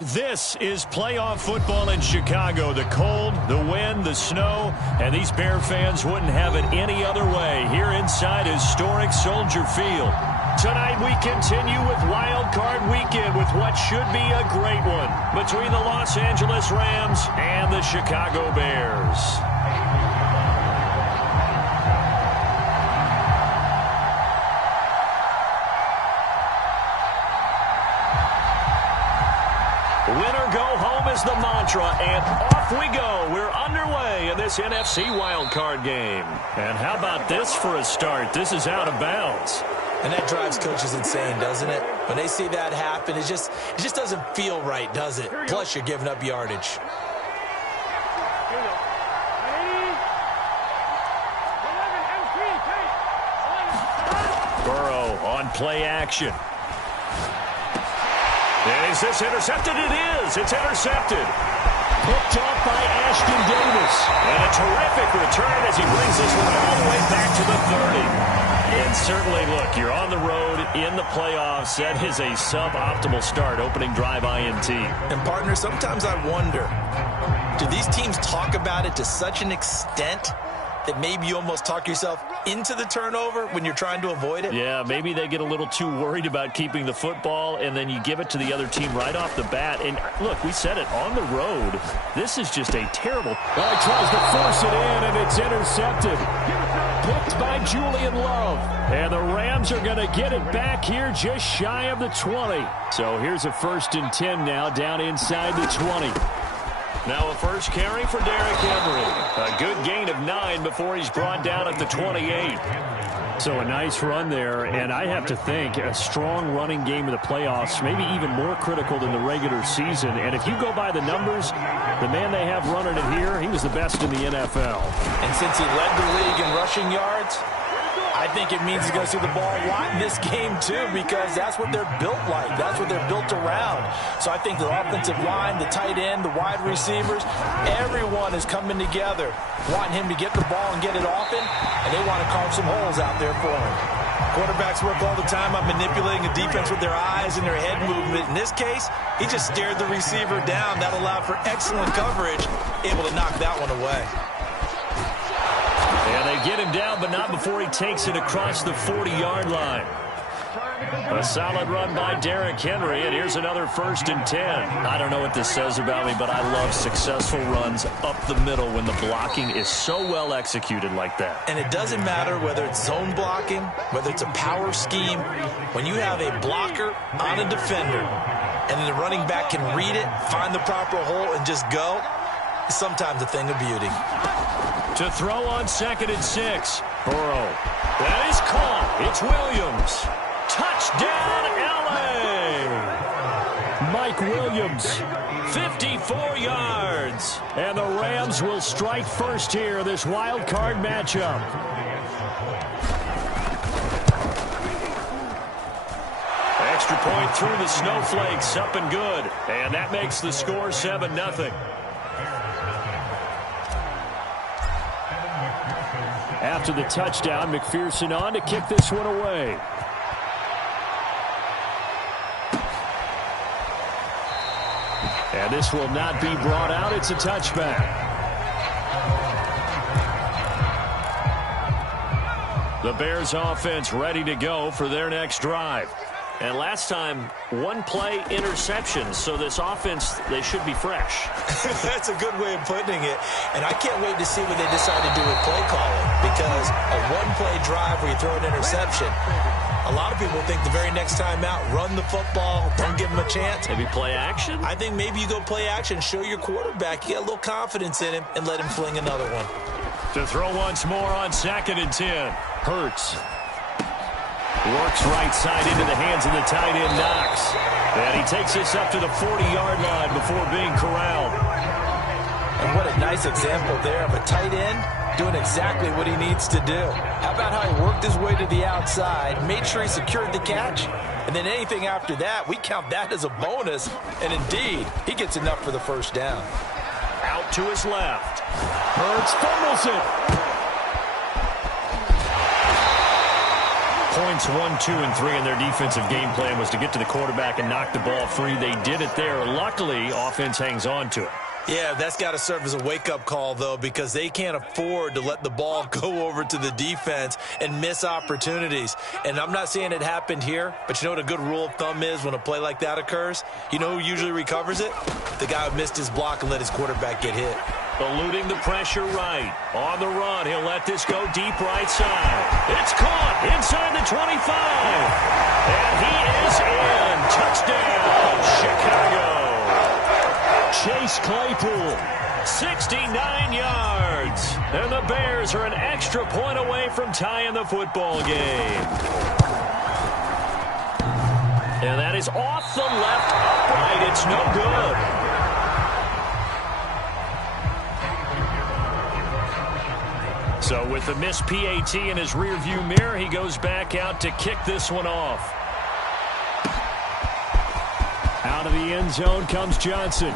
This is playoff football in Chicago. The cold, the wind, the snow, and these Bear fans wouldn't have it any other way here inside historic Soldier Field. Tonight we continue with Wild Card Weekend with what should be a great one between the Los Angeles Rams and the Chicago Bears. Winner go home is the mantra, and off we go. We're underway in this NFC wildcard game. And how about this for a start? This is out of bounds. And that drives coaches insane, doesn't it? When they see that happen, it just doesn't feel right, does it? Plus, you're giving up yardage. Burrow on play action. And is this intercepted? It is. It's intercepted. Picked off by Ashton Davis. And a terrific return as he brings this one all the way back to the 30. And certainly, look, you're on the road in the playoffs. That is a suboptimal start, opening drive INT. And, partner, sometimes I wonder, do these teams talk about it to such an extent that maybe you almost talk yourself into the turnover when you're trying to avoid it? Yeah, maybe they get a little too worried about keeping the football, and then you give it to the other team right off the bat. And, look, we said it, on the road, this is just a terrible... Well, he tries to force it in, and it's intercepted. Picked by Julian Love. And the Rams are going to get it back here just shy of the 20. So here's a 1st and 10 now, down inside the 20. Now a first carry for Derrick Henry. A good gain of 9 before he's brought down at the 28. So a nice run there, and I have to think a strong running game in the playoffs, maybe even more critical than the regular season. And if you go by the numbers, the man they have running it here, he was the best in the NFL. And since he led the league in rushing yards, I think it means he's going to see the ball a lot in this game, too, because that's what they're built like. That's what they're built around. So I think the offensive line, the tight end, the wide receivers, everyone is coming together, wanting him to get the ball and get it often, and they want to carve some holes out there for him. Quarterbacks work all the time on manipulating the defense with their eyes and their head movement. In this case, he just stared the receiver down. That allowed for excellent coverage, able to knock that one away. And they get him down, but not before he takes it across the 40-yard line. A solid run by Derrick Henry, and here's another 1st and 10. I don't know what this says about me, but I love successful runs up the middle when the blocking is so well executed like that. And it doesn't matter whether it's zone blocking, whether it's a power scheme. When you have a blocker on a defender, and the running back can read it, find the proper hole, and just go, it's sometimes a thing of beauty. To throw on 2nd and 6. Burrow. That is caught. It's Williams. Touchdown, L.A. Mike Williams, 54 yards. And the Rams will strike first here, this wild card matchup. Extra point through the snowflakes, up and good. And that makes the score 7-0. After the touchdown, McPherson on to kick this one away. And this will not be brought out. It's a touchback. The Bears offense ready to go for their next drive. And last time, 1-play interception. So this offense, they should be fresh. That's a good way of putting it. And I can't wait to see what they decide to do with play calling. Because a 1-play drive where you throw an interception, a lot of people think the very next time out, run the football, don't give them a chance. Maybe play action? I think maybe you go play action, show your quarterback, you get a little confidence in him, and let him fling another one. To throw once more on 2nd and 10. Hurts. Works right side into the hands of the tight end, Knox. And he takes this up to the 40-yard line before being corralled. And what a nice example there of a tight end doing exactly what he needs to do. How about how he worked his way to the outside, made sure he secured the catch, and then anything after that, we count that as a bonus. And indeed, he gets enough for the first down. Out to his left. Hurts fumbles it. points 1, 2, and 3 in their defensive game plan was to get to the quarterback and knock the ball free. They did it there. Luckily, offense hangs on to it. Yeah, that's got to serve as a wake-up call, though, because they can't afford to let the ball go over to the defense and miss opportunities. And I'm not saying it happened here, but you know what a good rule of thumb is when a play like that occurs? You know who usually recovers it? The guy who missed his block and let his quarterback get hit. Eluding the pressure right. On the run, he'll let this go deep right side. It's caught inside the 25. And he is in. Touchdown, Chicago. Chase Claypool, 69 yards. And the Bears are an extra point away from tying the football game. And that is off the left upright. It's no good. So with the missed PAT in his rearview mirror, he goes back out to kick this one off. Out of the end zone comes Johnson.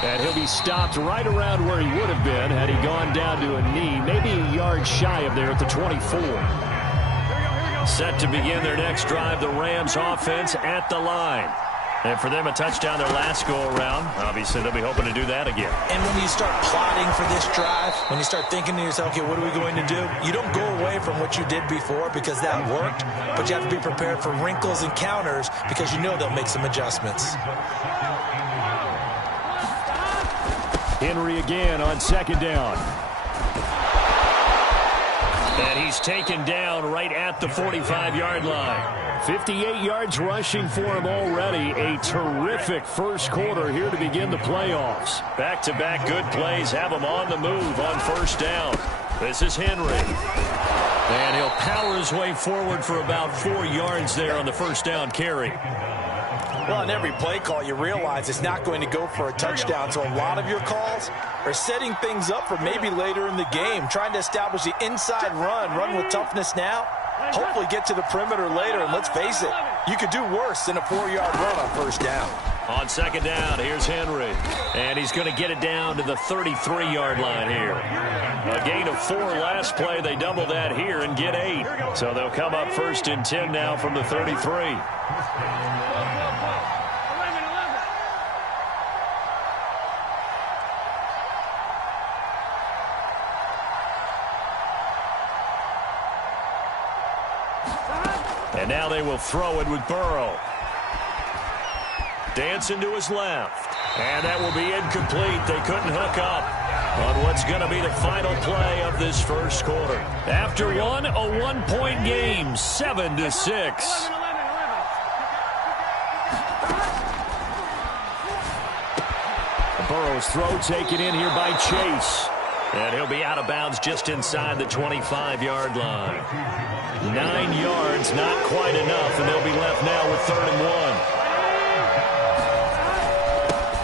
And he'll be stopped right around where he would have been had he gone down to a knee, maybe a yard shy of there at the 24. Set to begin their next drive, the Rams offense at the line. And for them, a touchdown their last go-around. Obviously, they'll be hoping to do that again. And when you start plotting for this drive, when you start thinking to yourself, okay, what are we going to do? You don't go away from what you did before because that worked, but you have to be prepared for wrinkles and counters because you know they'll make some adjustments. Henry again on second down. And he's taken down right at the 45-yard line. 58 yards rushing for him already. A terrific first quarter here to begin the playoffs. Back-to-back good plays have him on the move on first down. This is Henry. And he'll power his way forward for about 4 yards there on the first down carry. Well, in every play call, you realize it's not going to go for a touchdown. So a lot of your calls are setting things up for maybe later in the game, trying to establish the inside run with toughness now, hopefully get to the perimeter later. And let's face it, you could do worse than a 4-yard run on first down. On second down, here's Henry. And he's going to get it down to the 33-yard line here. A gain of 4 last play. They double that here and get 8. So they'll come up first and 10 now from the 33. And now they will throw it with Burrow. Dancing to his left. And that will be incomplete. They couldn't hook up on what's going to be the final play of this first quarter. After one, a 1-point game, 7-6. Burrow's throw taken in here by Chase. And he'll be out of bounds just inside the 25-yard line. 9 yards, not quite enough, and they'll be left now with 3rd and 1.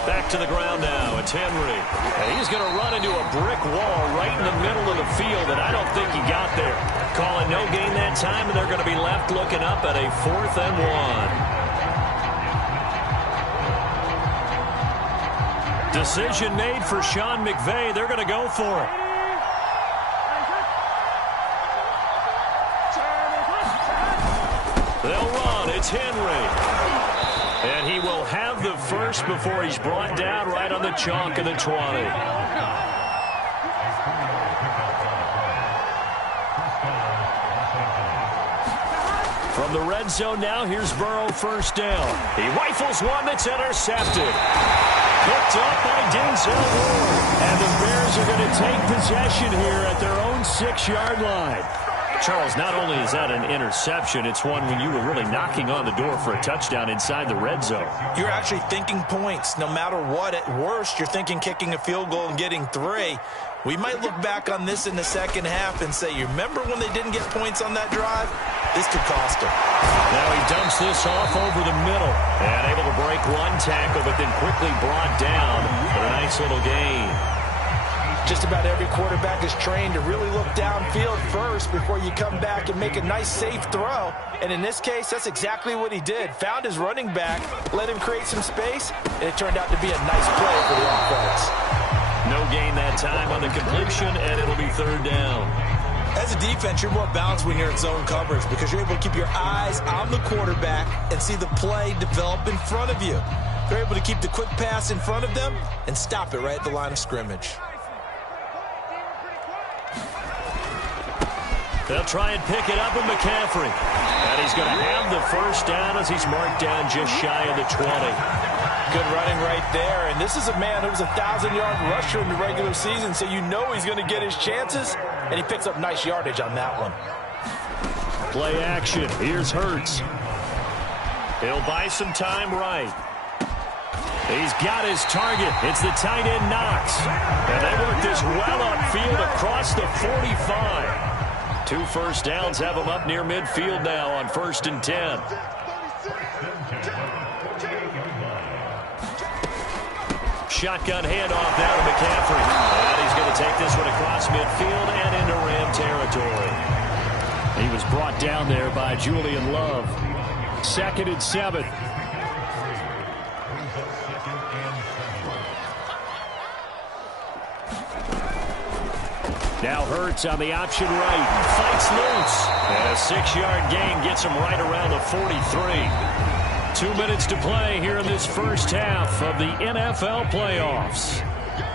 Back to the ground now. It's Henry. And he's going to run into a brick wall right in the middle of the field, and I don't think he got there. Calling no gain that time, and they're going to be left looking up at a 4th and 1. Decision made for Sean McVay. They're going to go for it. They'll run. It's Henry. And he will have the first before he's brought down right on the chalk of the 20. From the red zone now, here's Burrow first down. He rifles one that's intercepted. Picked up by Denzel Ward. And the Bears are going to take possession here at their own 6-yard line. Charles, not only is that an interception, it's one when you were really knocking on the door for a touchdown inside the red zone. You're actually thinking points. No matter what, at worst, you're thinking kicking a field goal and getting 3. We might look back on this in the second half and say, you remember when they didn't get points on that drive? This could cost them. Now he dumps this off over the middle. And able to break one tackle, but then quickly brought down for a nice little gain. Just about every quarterback is trained to really look downfield first before you come back and make a nice, safe throw. And in this case, that's exactly what he did. Found his running back, let him create some space, and it turned out to be a nice play for the offense. No gain that time on the completion, and it'll be 3rd down. As a defense, you're more balanced when you're in zone coverage because you're able to keep your eyes on the quarterback and see the play develop in front of you. They're able to keep the quick pass in front of them and stop it right at the line of scrimmage. They'll try and pick it up with McCaffrey. And he's going to have the first down as he's marked down just shy of the 20. Good running right there. And this is a man who was a 1,000-yard rusher in the regular season, so you know he's going to get his chances. And he picks up nice yardage on that one. Play action. Here's Hurts. He'll buy some time right. He's got his target. It's the tight end Knox. And they work this well upfield across the 45. 2 first downs have him up near midfield now on 1st and 10. Shotgun handoff now to McCaffrey. And he's going to take this one across midfield and into Ram territory. He was brought down there by Julian Love. 2nd and 7. Now Hurts on the option right. Fights loose. And a 6-yard gain gets him right around the 43. 2 minutes to play here in this first half of the NFL playoffs.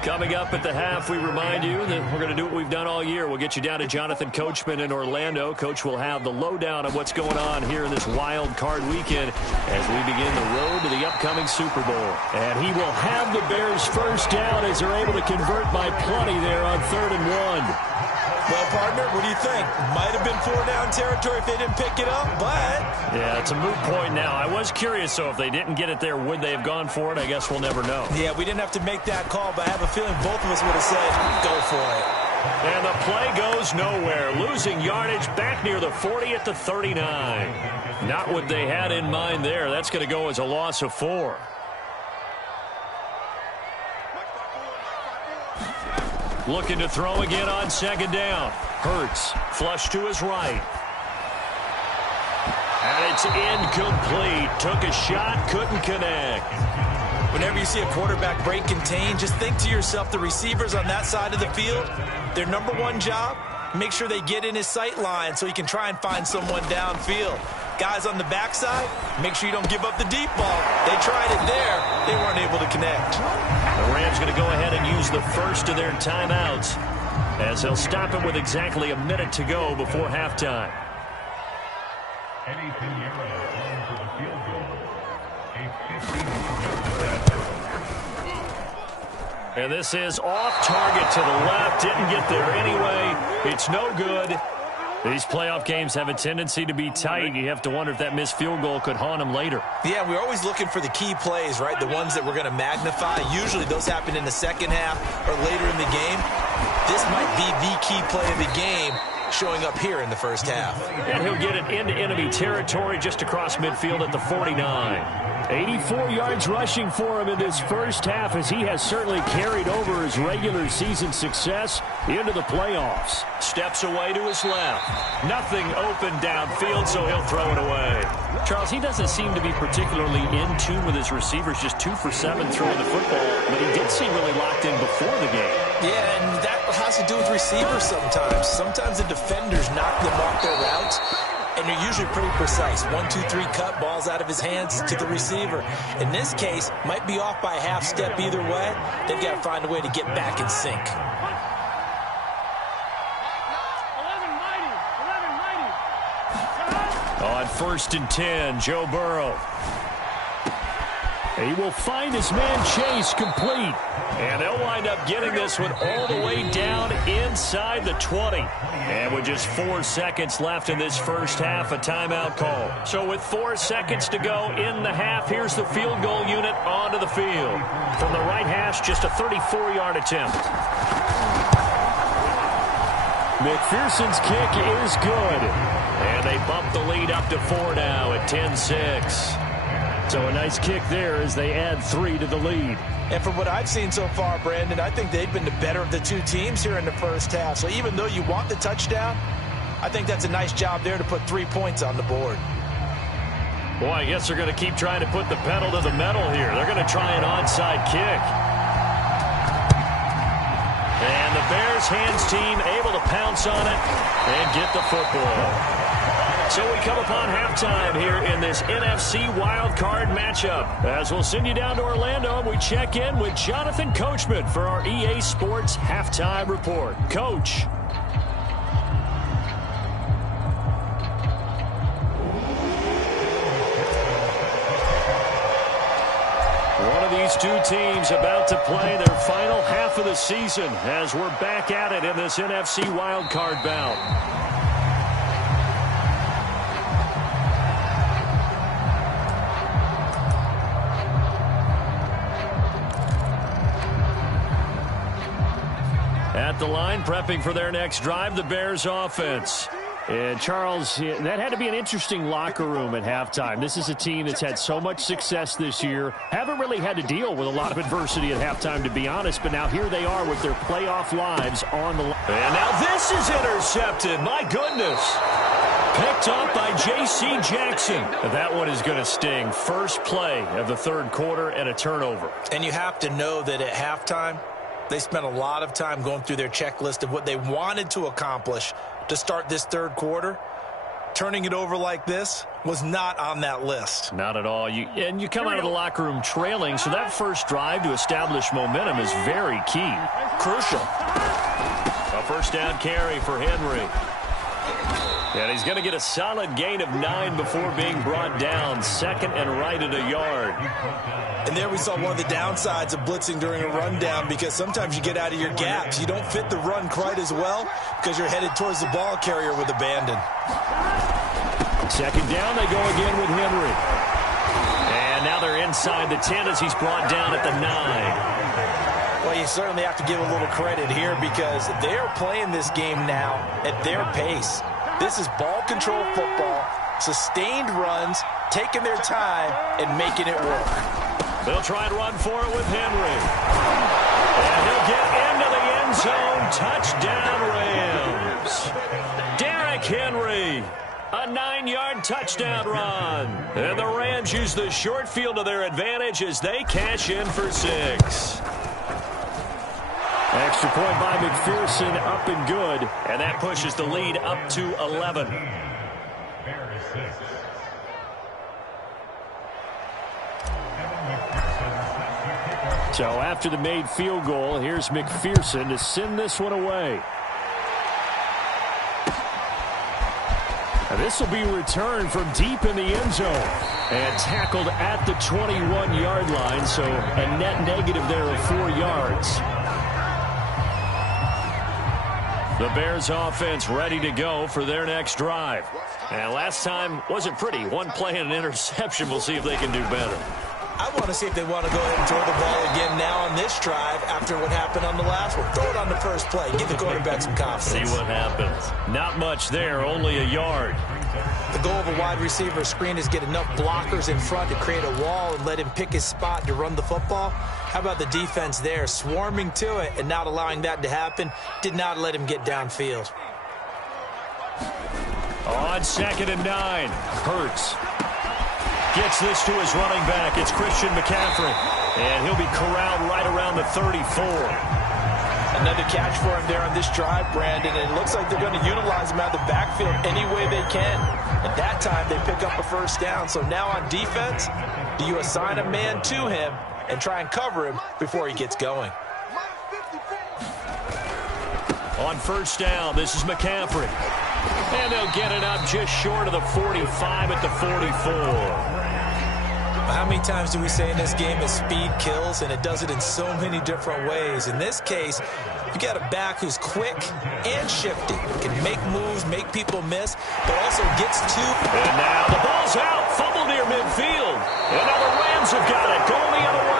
Coming up at the half, we remind you that we're going to do what we've done all year. We'll get you down to Jonathan Coachman in Orlando. Coach will have the lowdown of what's going on here in this wild card weekend as we begin the road to the upcoming Super Bowl. And he will have the Bears first down as they're able to convert by plenty there on 3rd and 1. Well, partner, what do you think? Might have been 4-down territory if they didn't pick it up, but... Yeah, it's a moot point now. I was curious, so if they didn't get it there, would they have gone for it? I guess we'll never know. Yeah, we didn't have to make that call, but I have a feeling both of us would have said, go for it. And the play goes nowhere. Losing yardage back near the 40 at the 39. Not what they had in mind there. That's going to go as a loss of 4. Looking to throw again on 2nd down. Hurts, flush to his right. And it's incomplete. Took a shot, couldn't connect. Whenever you see a quarterback break contain, just think to yourself, the receivers on that side of the field, their number one job, make sure they get in his sight line so he can try and find someone downfield. Guys on the backside, make sure you don't give up the deep ball. They tried it there. They weren't able to connect. The Rams going to go ahead and use the first of their timeouts as they'll stop it with exactly a minute to go before halftime. And this is off target to the left. Didn't get there anyway. It's no good. These playoff games have a tendency to be tight. You have to wonder if that missed field goal could haunt them later. Yeah, we're always looking for the key plays, right? The ones that we're going to magnify. Usually those happen in the second half or later in the game. This might be the key play of the game showing up here in the first half. And he'll get it into enemy territory just across midfield at the 49. 84 yards rushing for him in this first half as he has certainly carried over his regular season success into the playoffs. Steps away to his left. Nothing open downfield, so he'll throw it away. Charles, he doesn't seem to be particularly in tune with his receivers, just 2 for 7 throwing the football, but he did seem really locked in before the game. Yeah, and that has to do with receivers sometimes. Sometimes the defenders knock them off their routes, and they're usually pretty precise. 1, 2, 3 cut, balls out of his hands to the receiver. In this case, might be off by a half step either way. They've got to find a way to get back in sync. On 1st and 10, Joe Burrow. He will find his man Chase complete. And they'll wind up getting this one all the way down inside the 20. And with just 4 seconds left in this first half, a timeout call. So with 4 seconds to go in the half, here's the field goal unit onto the field. From the right hash, just a 34-yard attempt. McPherson's kick is good. And they bump the lead up to 4 now at 10-6. So a nice kick there as they add 3 to the lead. And from what I've seen so far, Brandon, I think they've been the better of the two teams here in the first half. So even though you want the touchdown, I think that's a nice job there to put 3 points on the board. Boy, I guess they're going to keep trying to put the pedal to the metal here. They're going to try an onside kick. And the Bears this hands team able to pounce on it and get the football. So we come upon halftime here in this NFC wildcard matchup. As we'll send you down to Orlando, we check in with Jonathan Coachman for our EA Sports Halftime Report. Coach. One of these two teams about to play their final half of the season as we're back at it in this NFC wildcard bout. At the line, prepping for their next drive, the Bears offense. And Charles, that had to be an interesting locker room at halftime. This is a team that's had so much success this year. Haven't really had to deal with a lot of adversity at halftime, to be honest. But now here they are with their playoff lives on the line. And now this is intercepted. My goodness. Picked up by J.C. Jackson. That one is going to sting. First play of the third quarter and a turnover. And you have to know that at halftime, they spent a lot of time going through their checklist of what they wanted to accomplish to start this third quarter. Turning it over like this was not on that list. Not at all. You come out of the locker room trailing, so that first drive to establish momentum is very key. Crucial. A first down carry for Henry. And he's going to get a solid gain of 9 before being brought down. Second and right at a yard. And there we saw one of the downsides of blitzing during a rundown, because sometimes you get out of your gaps. You don't fit the run quite as well because you're headed towards the ball carrier with abandon. Second down, they go again with Henry. And now they're inside the 10 as he's brought down at the 9. Well, you certainly have to give a little credit here because they're playing this game now at their pace. This is ball control football, sustained runs, taking their time, and making it work. They'll try and run for it with Henry. And he'll get into the end zone. Touchdown, Rams. Derrick Henry. A 9-yard touchdown run. And the Rams use the short field to their advantage as they cash in for 6. Extra point by McPherson, up and good. And that pushes the lead up to 11. So after the made field goal, here's McPherson to send this one away. Now this will be returned from deep in the end zone and tackled at the 21-yard line, so a net negative there of 4 yards. The Bears offense ready to go for their next drive. And last time wasn't pretty. One play and an interception. We'll see if they can do better. I want to see if they want to go ahead and throw the ball again now on this drive after what happened on the last one. Throw it on the first play. Give the quarterback some confidence. See what happens. Not much there, only a yard. The goal of a wide receiver screen is get enough blockers in front to create a wall and let him pick his spot to run the football. How about the defense there, swarming to it and not allowing that to happen? Did not let him get downfield. On 2nd and 9, Hurts gets this to his running back. It's Christian McCaffrey, and he'll be corralled right around the 34. Another catch for him there on this drive, Brandon, and it looks like they're going to utilize him out of the backfield any way they can. At that time, they pick up a first down. So now on defense, do you assign a man to him and try and cover him before he gets going? On first down, this is McCaffrey. And they'll get it up just short of the 45 at the 44. How many times do we say in this game that speed kills, and it does it in so many different ways? In this case, you got a back who's quick and shifty, can make moves, make people miss, but also gets to. And now the ball's out, fumbled near midfield. And now the Rams have got it, going the other way.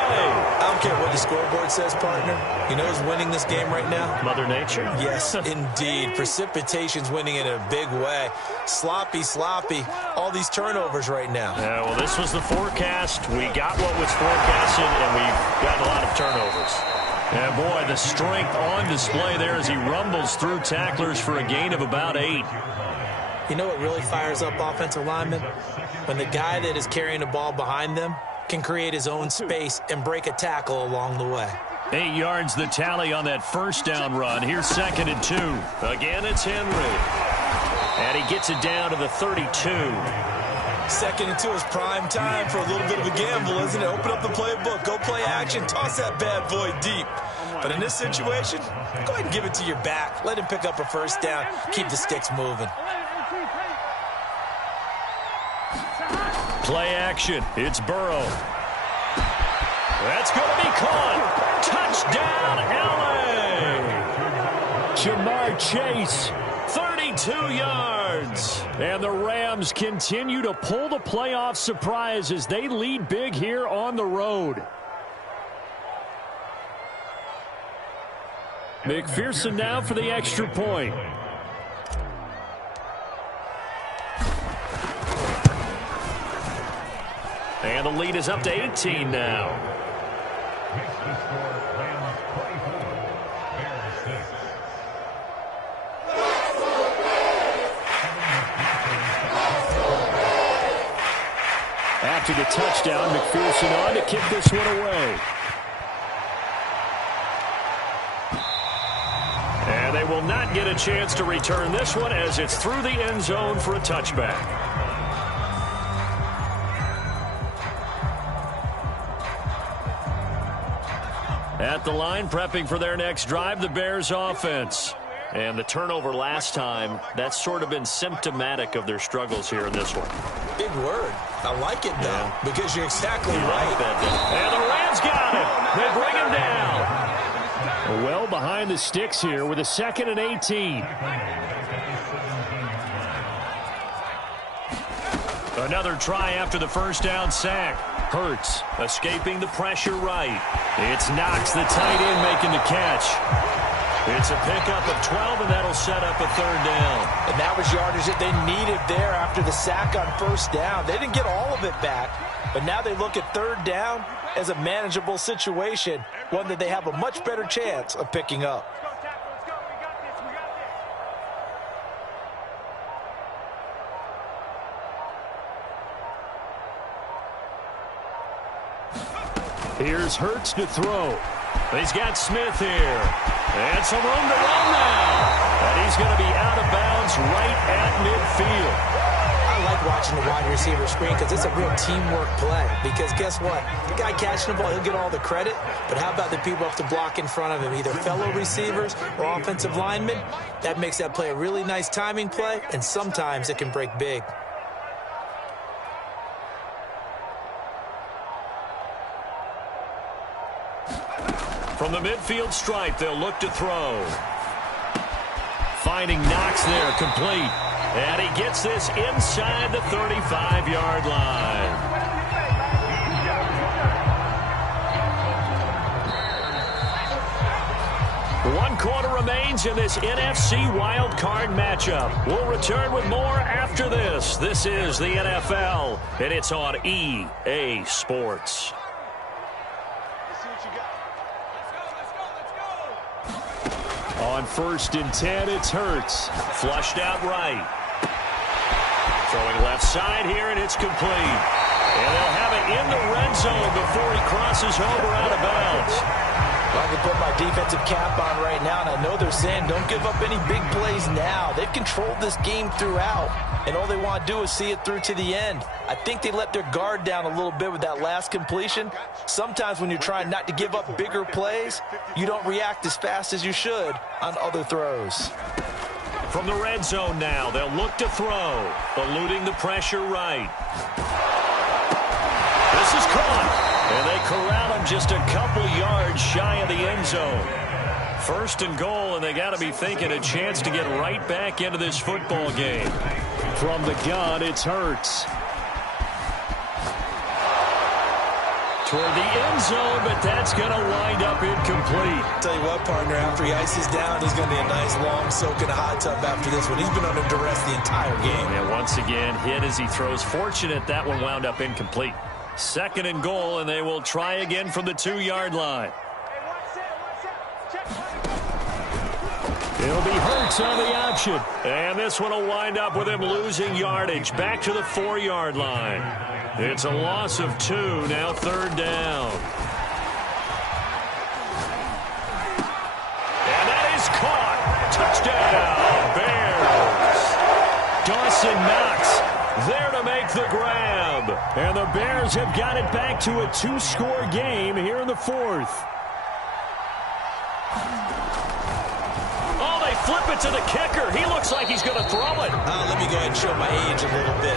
I don't care what the scoreboard says, partner. You know who's winning this game right now? Mother Nature? Yes, indeed. Precipitation's winning in a big way. Sloppy, all these turnovers right now. Yeah, well, this was the forecast. We got what was forecasted, and we've gotten a lot of turnovers. And, boy, the strength on display there as he rumbles through tacklers for a gain of about 8. You know what really fires up offensive linemen? When the guy that is carrying the ball behind them can create his own space and break a tackle along the way. 8 yards the tally on that first down run. Here's 2nd and 2. Again, it's Henry. And he gets it down to the 32. 2nd and 2 is prime time for a little bit of a gamble, isn't it? Open up the playbook, go play action, toss that bad boy deep. But in this situation, go ahead and give it to your back. Let him pick up a first down. Keep the sticks moving. Play action. It's Burrow. That's going to be caught. Touchdown, L.A. Jamar Chase, 32 yards. And the Rams continue to pull the playoff surprise as they lead big here on the road. McPherson now for the extra point. And the lead is up to 18 now. After the touchdown, McPherson on to kick this one away. And they will not get a chance to return this one as it's through the end zone for a touchback. At the line, prepping for their next drive, the Bears offense. And the turnover last time, that's sort of been symptomatic of their struggles here in this one. Big word. I like it, though, because you're exactly right. And the Rams got it. They bring him down. Well behind the sticks here with a 2nd and 18. Another try after the first down sack. Hurts escaping the pressure right. It's Knox, the tight end, making the catch. It's a pickup of 12, and that'll set up a 3rd down. And that was yardage that they needed there after the sack on first down. They didn't get all of it back, but now they look at 3rd down as a manageable situation, one that they have a much better chance of picking up. Here's Hurts to throw. He's got Smith here. And some room to run now. And he's going to be out of bounds right at midfield. I like watching the wide receiver screen because it's a real teamwork play. Because guess what? The guy catching the ball, he'll get all the credit. But how about the people have to block in front of him, either fellow receivers or offensive linemen? That makes that play a really nice timing play, and sometimes it can break big. From the midfield stripe, they'll look to throw. Finding Knox there, complete. And he gets this inside the 35-yard line. One quarter remains in this NFC wildcard matchup. We'll return with more after this. This is the NFL, and it's on EA Sports. On 1st and 10, it's Hurts. Flushed out right. Throwing left side here, and it's complete. And they'll have it in the red zone before he crosses over out of bounds. I can put my defensive cap on right now, and I know they're saying don't give up any big plays now. They've controlled this game throughout, and all they want to do is see it through to the end. I think they let their guard down a little bit with that last completion. Sometimes when you're trying not to give up bigger plays, you don't react as fast as you should on other throws. From the red zone now, they'll look to throw, eluding the pressure right. This is caught, and they corral him just a couple yards shy of the end zone. 1st and goal, and they got to be thinking a chance to get right back into this football game. From the gun, it's Hurts. Toward the end zone, but that's going to wind up incomplete. Tell you what, partner, after he ices down, he's going to be a nice long soak in a hot tub after this one. He's been under duress the entire game. And once again, hit as he throws. Fortunate that one wound up incomplete. 2nd and goal, and they will try again from the 2-yard line. It'll be Hurts on the option. And this one will wind up with him losing yardage back to the 4-yard line. It's a loss of 2, now 3rd down. Touchdown, Bears. Dawson Knox there to make the grab. And the Bears have got it back to a 2-score game here in the fourth. Oh, they flip it to the kicker. He looks like he's going to throw it. Let me go ahead and show my age a little bit.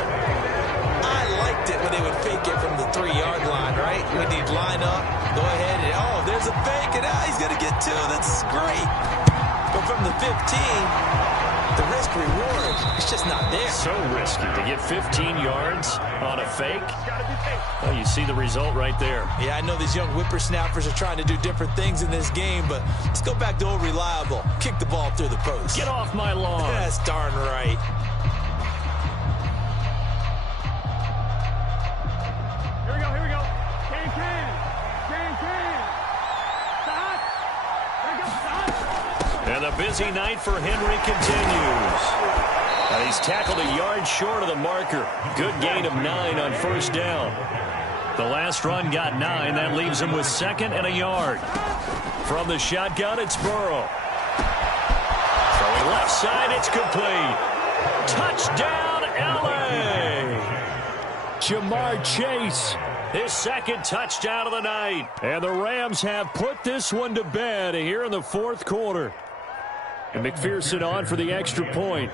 I liked it when they would fake it from the 3-yard line, right? When they'd line up, go ahead, and oh, there's a fake, and he's going to get 2. That's great. But from the 15, the risk-reward is just not there. So risky to get 15 yards on a fake. Well, you see the result right there. Yeah, I know these young whippersnappers are trying to do different things in this game, but let's go back to old reliable. Kick the ball through the post. Get off my lawn. That's darn right. Here we go. Can. Stop. There we go. Stop. And the busy night for Henry continues. He's tackled a yard short of the marker. Good gain of 9 on first down. The last run got 9. That leaves him with 2nd and a yard. From the shotgun, it's Burrow. Throwing left side, it's complete. Touchdown, L.A. Jamar Chase, his 2nd touchdown of the night. And the Rams have put this one to bed here in the fourth quarter. And McPherson on for the extra point.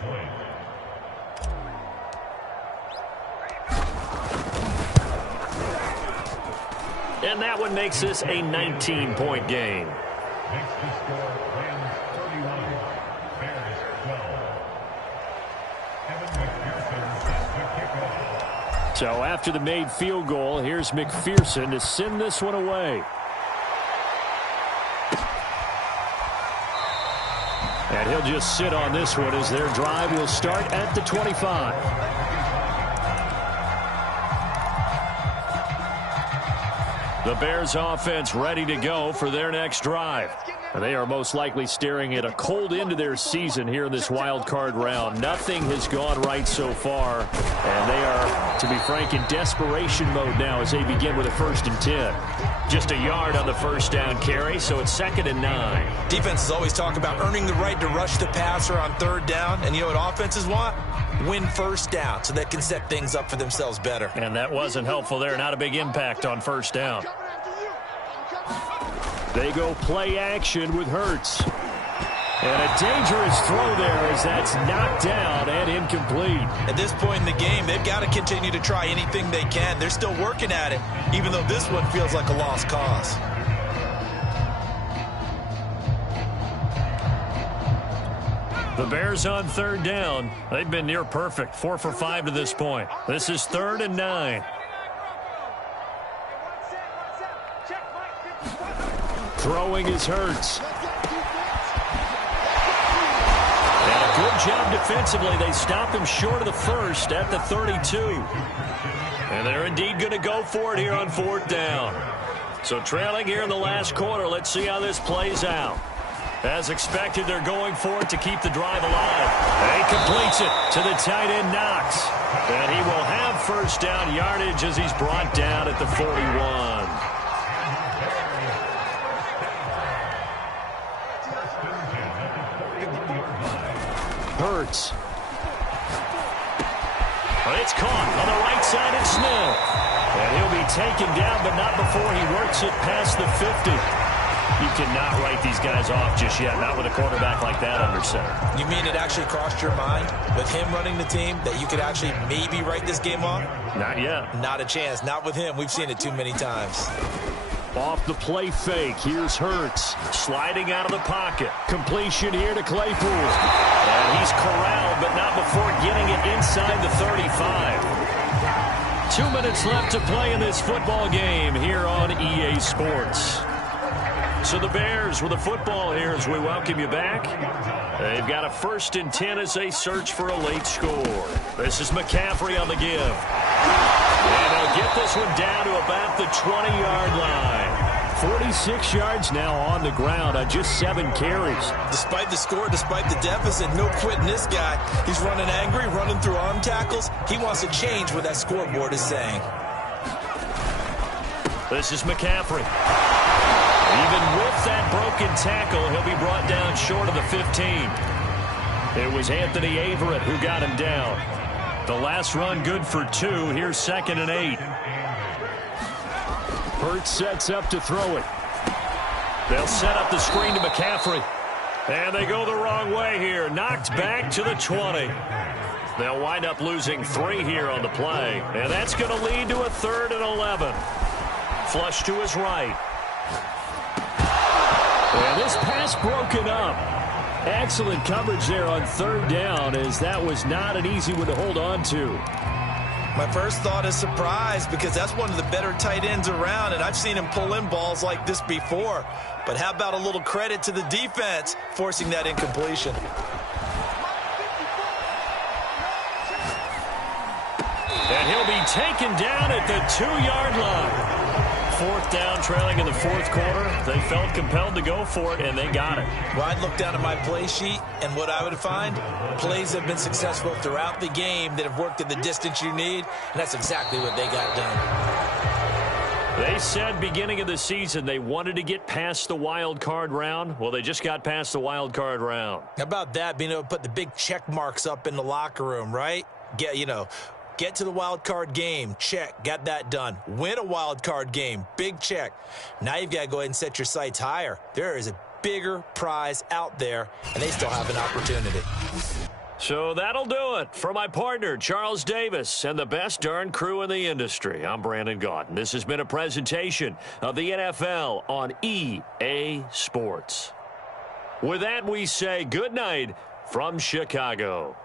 And that one makes this a 19-point game. Next to score, Rams 31, Bears 12. Kevin McPherson sets the kickoff. So after the made field goal, here's McPherson to send this one away. And he'll just sit on this one as their drive will start at the 25. The Bears offense ready to go for their next drive. And they are most likely staring at a cold end to their season here in this wild card round. Nothing has gone right so far. And they are, to be frank, in desperation mode now as they begin with a 1st and 10. Just a yard on the first down carry, so it's 2nd and 9. Defenses always talk about earning the right to rush the passer on 3rd down. And you know what offenses want? Win first down so they can set things up for themselves better. And that wasn't helpful there. Not a big impact on first down. They go play action with Hurts. And a dangerous throw there as that's knocked down and incomplete. At this point in the game, they've got to continue to try anything they can. They're still working at it, even though this one feels like a lost cause. The Bears on 3rd down. They've been near perfect. 4 for 5 to this point. This is 3rd and 9. Throwing is Hurts. And a good job defensively. They stop him short of the first at the 32. And they're indeed going to go for it here on 4th down. So trailing here in the last quarter. Let's see how this plays out. As expected, they're going for it to keep the drive alive. And he completes it to the tight end, Knox. And he will have first down yardage as he's brought down at the 41. Hurts. It's caught on the right side of Smith. And he'll be taken down, but not before he works it past the 50. You cannot write these guys off just yet, not with a quarterback like that under center. You mean it actually crossed your mind with him running the team that you could actually maybe write this game off? Not yet. Not a chance. Not with him. We've seen it too many times. Off the play fake, here's Hurts. Sliding out of the pocket. Completion here to Claypool. And he's corralled, but not before getting it inside the 35. 2 minutes left to play in this football game here on EA Sports. So the Bears with the football here as we welcome you back. They've got a 1st and 10 as they search for a late score. This is McCaffrey on the give. And they'll get this one down to about the 20-yard line. 46 yards now on the ground on just 7 carries. Despite the score, despite the deficit, no quitting this guy. He's running angry, running through arm tackles. He wants to change what that scoreboard is saying. This is McCaffrey. Even with that broken tackle, he'll be brought down short of the 15. It was Anthony Averett who got him down. The last run good for 2. Here's 2nd and 8. Hurts sets up to throw it. They'll set up the screen to McCaffrey. And they go the wrong way here. Knocked back to the 20. They'll wind up losing 3 here on the play. And that's going to lead to a 3rd and 11. Flush to his right. And this pass broken up. Excellent coverage there on 3rd down, as that was not an easy one to hold on to. My first thought is surprise, because that's one of the better tight ends around, and I've seen him pull in balls like this before. But how about a little credit to the defense forcing that incompletion? And he'll be taken down at the 2-yard line. 4th down, trailing in the 4th quarter. They felt compelled to go for it, and they got it. Well, I'd look down at my play sheet, and what I would find, plays have been successful throughout the game that have worked at the distance you need, and that's exactly what they got done. They said beginning of the season they wanted to get past the wild card round. Well, they just got past the wild card round. How about that, being able to put the big check marks up in the locker room, right? Get to the wild card game. Check. Got that done. Win a wild card game. Big check. Now you've got to go ahead and set your sights higher. There is a bigger prize out there, and they still have an opportunity. So that'll do it for my partner, Charles Davis, and the best darn crew in the industry. I'm Brandon Gaudin. This has been a presentation of the NFL on EA Sports. With that, we say good night from Chicago.